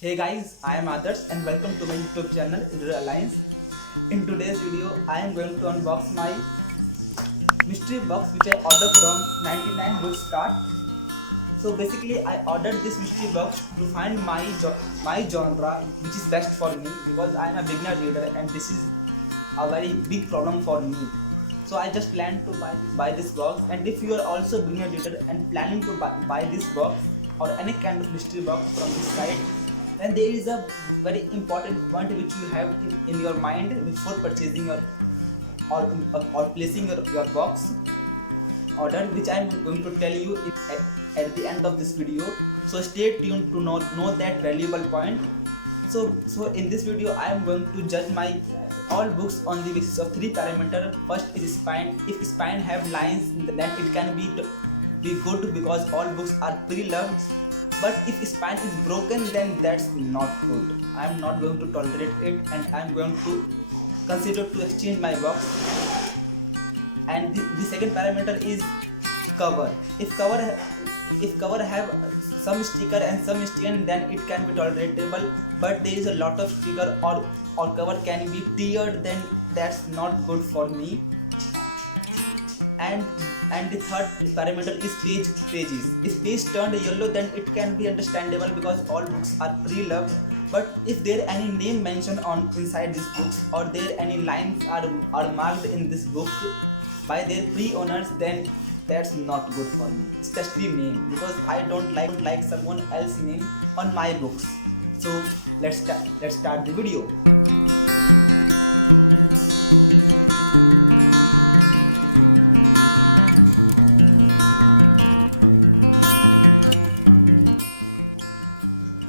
Hey guys, I am Adarsh and welcome to my YouTube channel Hidden Alliance. In today's video, I am going to unbox my mystery box which I ordered from 99 Books Cart. So basically, I ordered this mystery box to find my genre which is best for me because I am a beginner reader and this is a very big problem for me. So I just planned to buy this box, and if you are also a beginner reader and planning to buy this box or any kind of mystery box from this site, then there is a very important point which you have in your mind before purchasing or placing your box order, which I am going to tell you at the end of this video. So stay tuned to know that valuable point. So in this video I am going to judge my all books on the basis of three parameters. First is spine. If spine have lines, then it can be good because all books are pre-loved. But if spine is broken, then that's not good. I am not going to tolerate it, and I am going to consider to exchange my box. And the second parameter is cover. If cover have some sticker and some sticker, then it can be tolerable. But there is a lot of sticker or cover can be teared, then that's not good for me. And the third parameter is pages. If page turned yellow, then it can be understandable because all books are pre-loved. But if there any name mentioned on inside this book, or there any lines are marked in this book by their pre-owners, then that's not good for me, especially me, because I don't like someone else's name on my books. So let's start the video.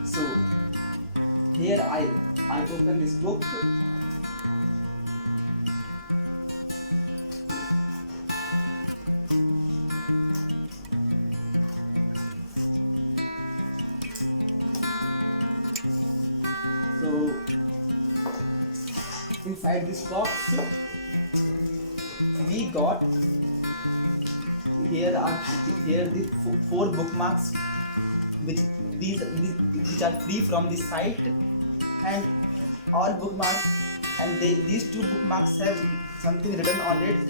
So here I open this book. Inside this box we got here the four bookmarks which are free from the site, and all bookmarks, and these two bookmarks have something written on it,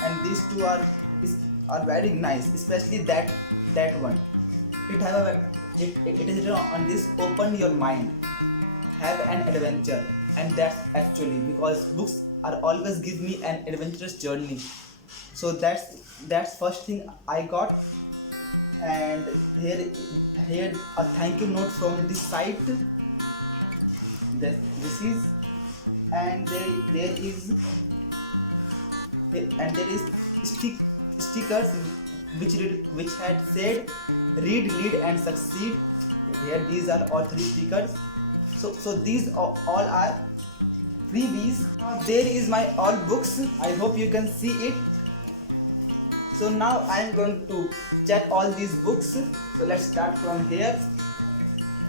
and these two are very nice, especially that one. It is written on this: open your mind, have an adventure. And that's actually because books are always give me an adventurous journey. So that's first thing I got. And here a thank you note from this site. This is, and there is stickers which had said read, lead and succeed. Here these are all three stickers. So these all are freebies. There is my all books. I hope you can see it. So now I am going to check all these books. So let's start from here.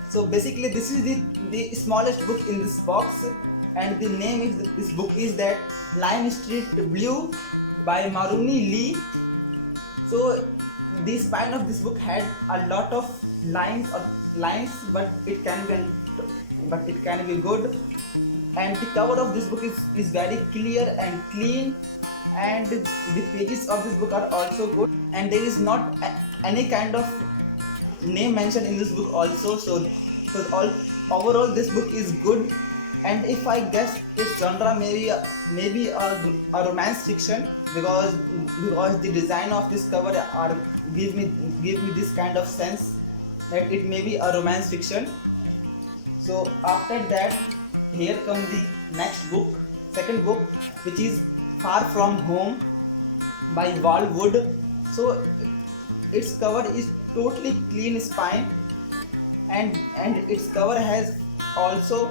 So basically this is the smallest book in this box, and the name of this book is that Lime Street Blue by Maruni Lee. So the spine of this book had a lot of lines, but it can be good. And the cover of this book is very clear and clean, and the pages of this book are also good, and there is not any kind of name mentioned in this book also. So overall this book is good. And if I guess its genre, maybe a romance fiction, because the design of this cover give me this kind of sense that it may be a romance fiction. So after that, here come the next book, second book, which is Far From Home by Val Wood. So its cover is totally clean spine, and its cover has also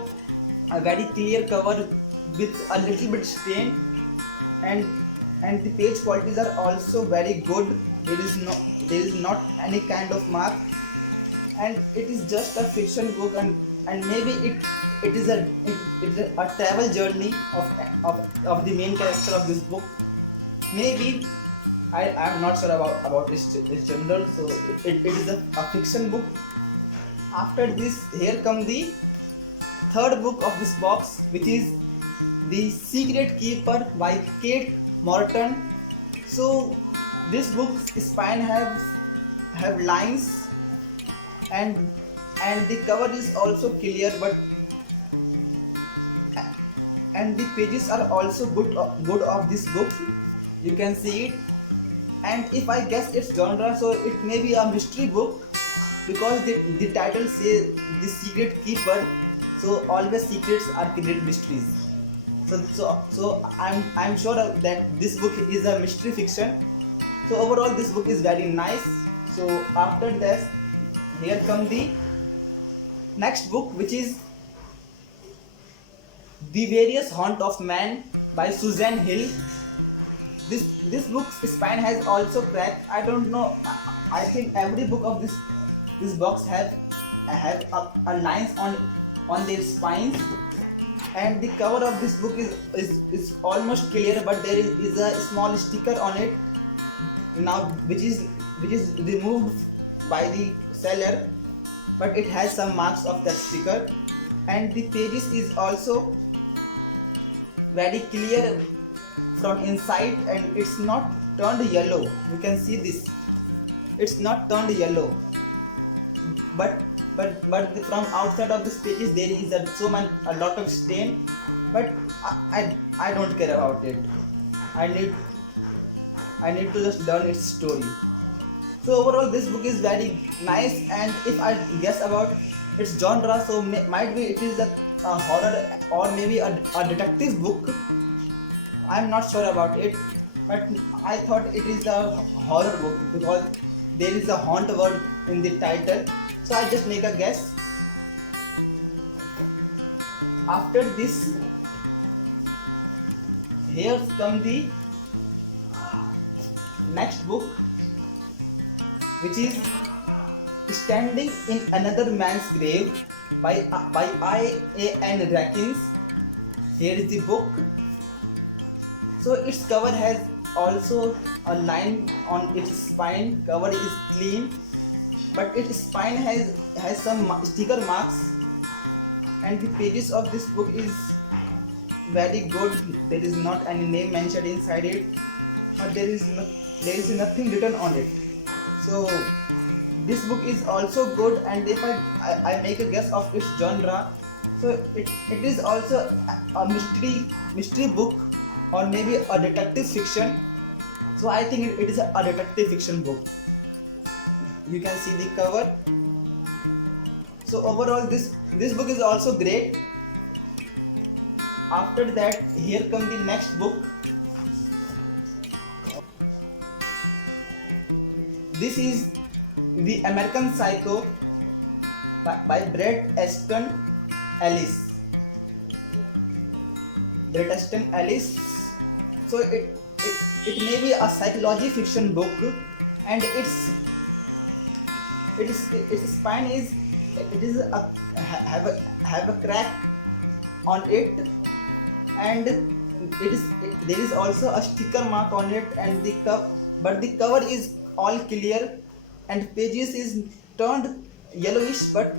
a very clear cover with a little bit stain, and the page qualities are also very good. There is not any kind of mark, and it is just a fiction book, and maybe it is a travel journey of the main character of this book. Maybe I am not sure about this general. So it is a fiction book. after this, here come the third book of this box, which is The Secret Keeper by Kate Morton. So this book's spine have lines, and the cover is also clear, but and the pages are also good of this book. You can see it, and if I guess its genre, so it may be a mystery book, because the title says The Secret Keeper, so always secrets are created mysteries. So I'm sure that this book is a mystery fiction. So overall this book is very nice. So after that, here come the next book, which is The Various Haunt of Man by Susan Hill. This book's spine has also cracked. I don't know. I think every book of this box have a lines on their spines, and the cover of this book is almost clear, but there is a small sticker on it now, which is removed by the seller, but it has some marks of that sticker, and the pages is also very clear from inside, and it's not turned yellow. You can see this, it's not turned yellow, but from outside of this pages there is a lot of stain, but I don't care about it. I need to just learn its story. So overall this book is very nice, and if I guess about its genre, so might be it is a horror or maybe a detective book. I'm not sure about it, but I thought it is a horror book because there is a haunt word in the title. So I just make a guess. After this, here comes the next book, which is Standing in Another Man's Grave by I.A.N. Rackins. Here is the book. So its cover has also a line on its spine. Cover is clean, but its spine has some sticker marks, and the pages of this book is very good. There is not any name mentioned inside it, but there is nothing written on it. So this book is also good, and if I make a guess of its genre, so it is also a mystery book, or maybe a detective fiction. So I think it is a detective fiction book. You can see the cover. So overall this book is also great. After that, here comes the next book. This is The American Psycho by Bret Easton Ellis. Bret Easton Ellis. So it may be a psychology fiction book, and its spine have a crack on it, and there is also a sticker mark on it, and but the cover is all clear, and pages is turned yellowish, but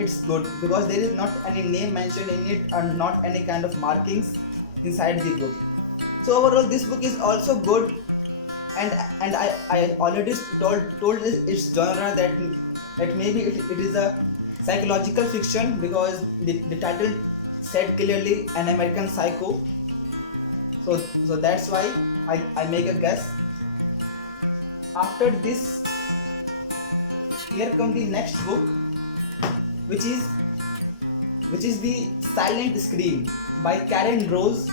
it's good because there is not any name mentioned in it, and not any kind of markings inside the book. So overall this book is also good, and I already told its genre that maybe it is a psychological fiction, because the title said clearly An American Psycho. So that's why I make a guess. After this, here comes the next book, which is The Silent Scream by Karen Rose,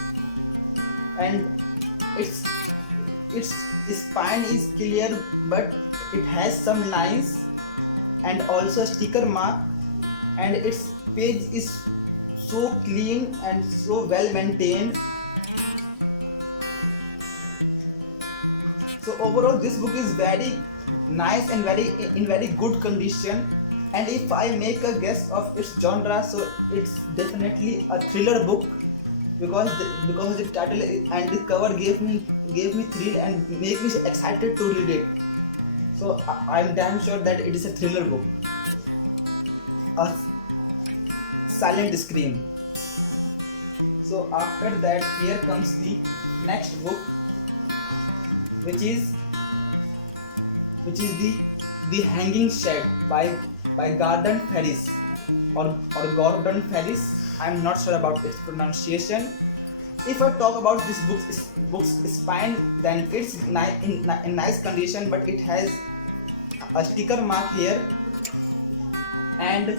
and its spine is clear, but it has some lines and also a sticker mark, and its page is so clean and so well maintained. So overall this book is very nice and in very good condition, and if I make a guess of its genre, so it's definitely a thriller book, because the title and the cover gave me thrill and make me excited to read it. So I'm damn sure that it is a thriller book. a silent scream. So after that, here comes the next book, which is the Hanging Shed by Gordon Ferris or Gordon Ferris. I'm not sure about its pronunciation. If I talk about this book's spine, then it's in nice condition, but it has a sticker mark here, and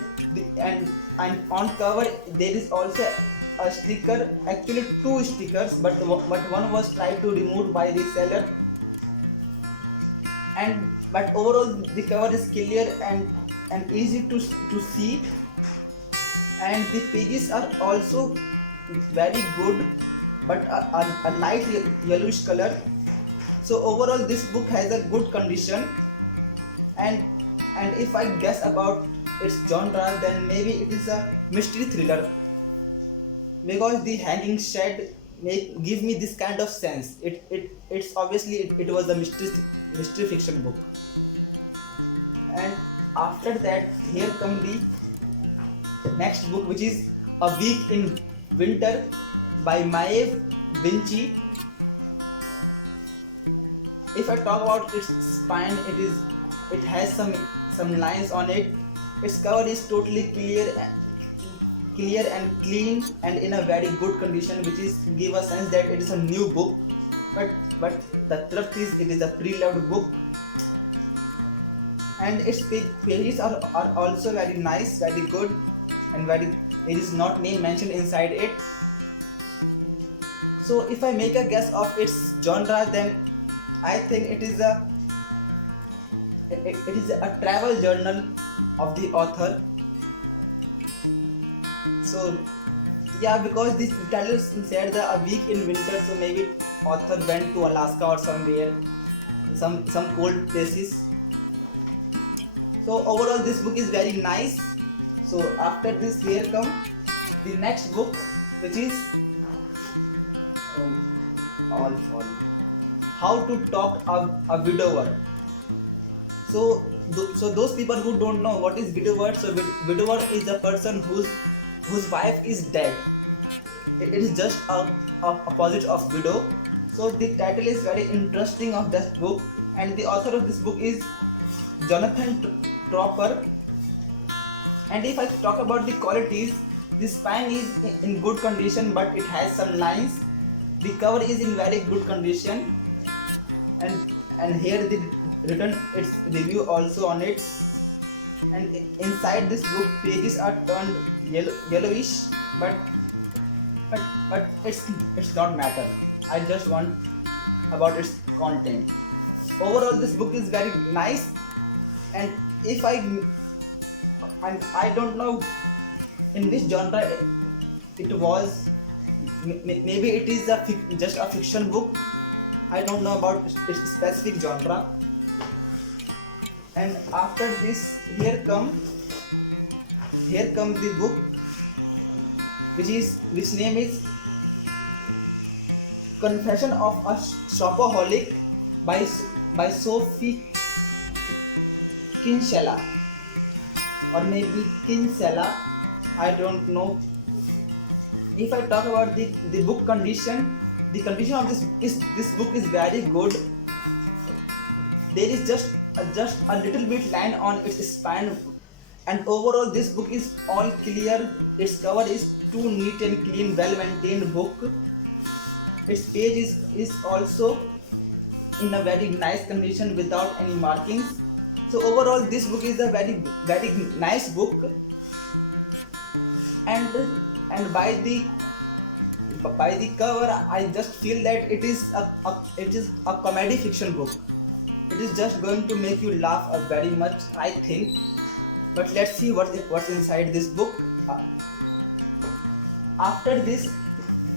on cover there is also a sticker, actually two stickers, but one was tried to remove by the seller, but overall the cover is clear and easy to see, and the pages are also very good, but a light yellowish color. So overall this book has a good condition, and if I guess about its genre, then maybe it is a mystery thriller, because the Hanging Shed give me this kind of sense. It's obviously it was a mystery fiction book. And after that, here come the next book, which is A Week in Winter by Maeve Binchy. If I talk about its spine, it has some lines on it. Its cover is totally clear and clean and in a very good condition, which is give a sense that it is a new book. But the truth is, it is a pre-loved book, and its pages are also very nice, very good, and there is not name mentioned inside it. So if I make a guess of its genre, then I think it is a travel journal of the author. So yeah, because this title said A Week in Winter, so maybe author went to Alaska or somewhere, some cold places. So overall this book is very nice. So after this, here come the next book, which is How to Talk a Widower. So those people who don't know what is widower, so widower is a person whose wife is dead. It is just a opposite of widow. So the title is very interesting of this book, and the author of this book is Jonathan Tropper. And if I talk about the qualities, the spine is in good condition, but it has some lines. The cover is in very good condition, and here the written its review also on it. And inside this book, pages are turned yellowish, but it's not matter. I just want about its content. Overall, this book is very nice, and if I don't know in which genre it was. Maybe it is just a fiction book. I don't know about its specific genre. And after this, here come the book, which name is Confession of a Shopaholic by Sophie Kinsella, or maybe Kinsella, I don't know. If I talk about the book condition, the condition of this book is very good. There is just a little bit line on its spine, and overall this book is all clear. Its cover is too neat and clean, well maintained book. Its page is also in a very nice condition without any markings. So overall this book is a very very nice book, and by the cover I just feel that it is a comedy fiction book. It is just going to make you laugh very much, I think. But let's see what's inside this book. After this,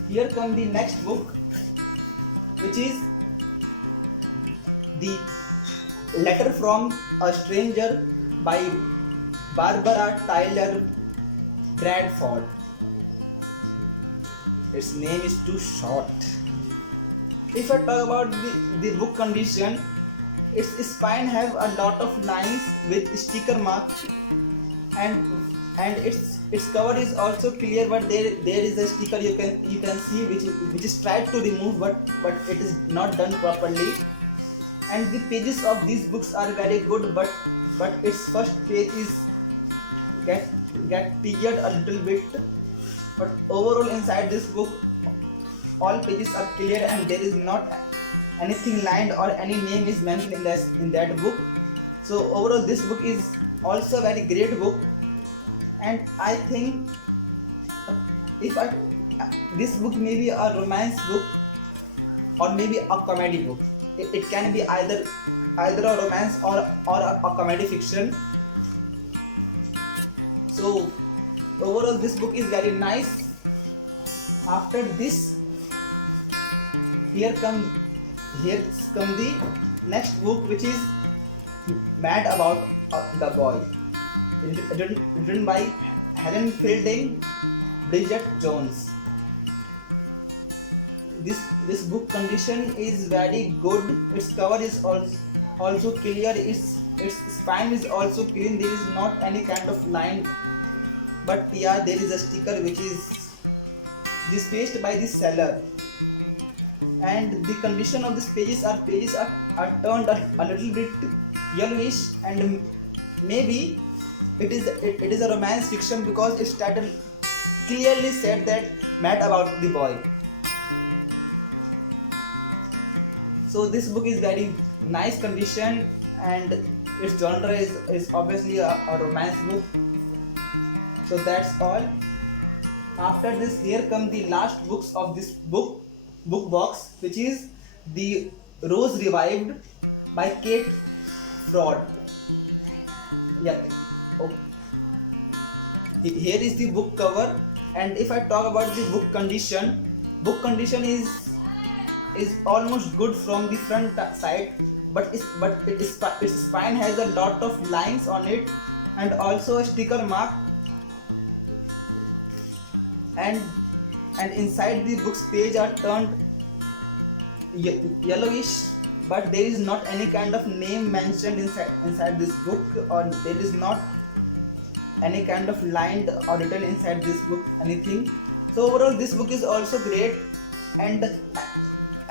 here comes the next book, which is The Letter from a Stranger by Barbara Tyler Bradford. Its name is too short. If I talk about the book condition, its spine have a lot of lines with sticker mark, and its cover is also clear, but there is a sticker you can see which is tried to remove, but it is not done properly. And the pages of these books are very good, but its first page is get teared a little bit. But overall inside this book, all pages are clear and there is not anything lined or any name is mentioned in that book. So overall this book is also a very great book, and I think this book may be a romance book or maybe a comedy book. It can be either a romance or a comedy fiction. So overall this book is very nice. After this, here come the next book, which is Mad About the Boy, written by Helen Fielding, Bridget Jones. This book condition is very good. Its cover is also clear. Its spine is also clean. There is not any kind of line, but yeah, there is a sticker which is dispatched by the seller. And the condition of these pages are turned a little bit yellowish, and maybe it is a romance fiction because its title clearly said that Mad About the Boy. So this book is very nice condition, and its genre is obviously a romance book. So that's all. After this, here come the last books of this book box, which is The Rose Revived by Kate Ford. Yeah. Oh. Here is the book cover, and if I talk about the book condition is almost good from the front side, but its spine has a lot of lines on it and also a sticker mark. And inside the book's page are turned yellowish, but there is not any kind of name mentioned inside this book, or there is not any kind of lined or written inside this book anything. So overall this book is also great, and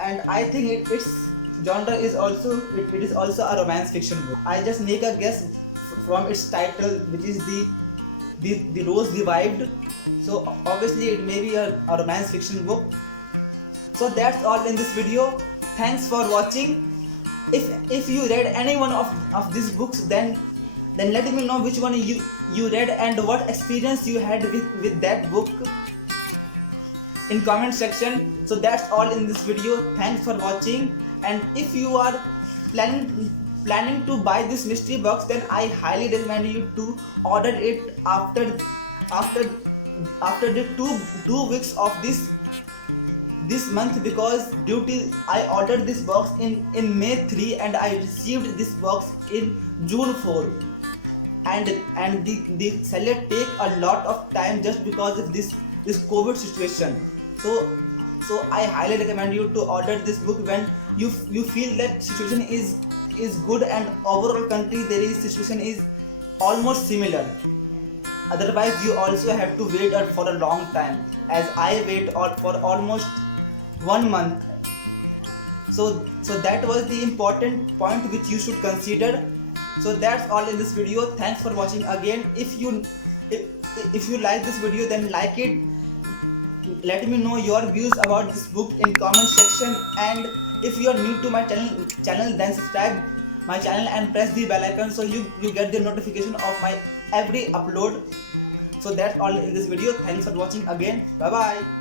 I think its genre is also a romance fiction book. I just make a guess from its title, which is the Rose Revived. So obviously it may be a romance fiction book. So that's all in this video. Thanks for watching. If you read any one of these books, then let me know which one you read and what experience you had with that book in comment section. So that's all in this video. Thanks for watching, and if you are planning to buy this mystery box, then I highly recommend you to order it after the two weeks of this month, because due to I ordered this box in May 3 and I received this box in June 4, and the seller take a lot of time just because of this COVID situation. So I highly recommend you to order this book when you feel that situation is good and overall country there is situation is almost similar. Otherwise you also have to wait for a long time, as I wait for almost 1 month. So that was the important point which you should consider. So that's all in this video. Thanks for watching again. If you like this video, then like it. Let me know your views about this book in comment section, and if you are new to my channel, then subscribe my channel and press the bell icon so you get the notification of my every upload. So that's all in this video. Thanks for watching again. Bye bye.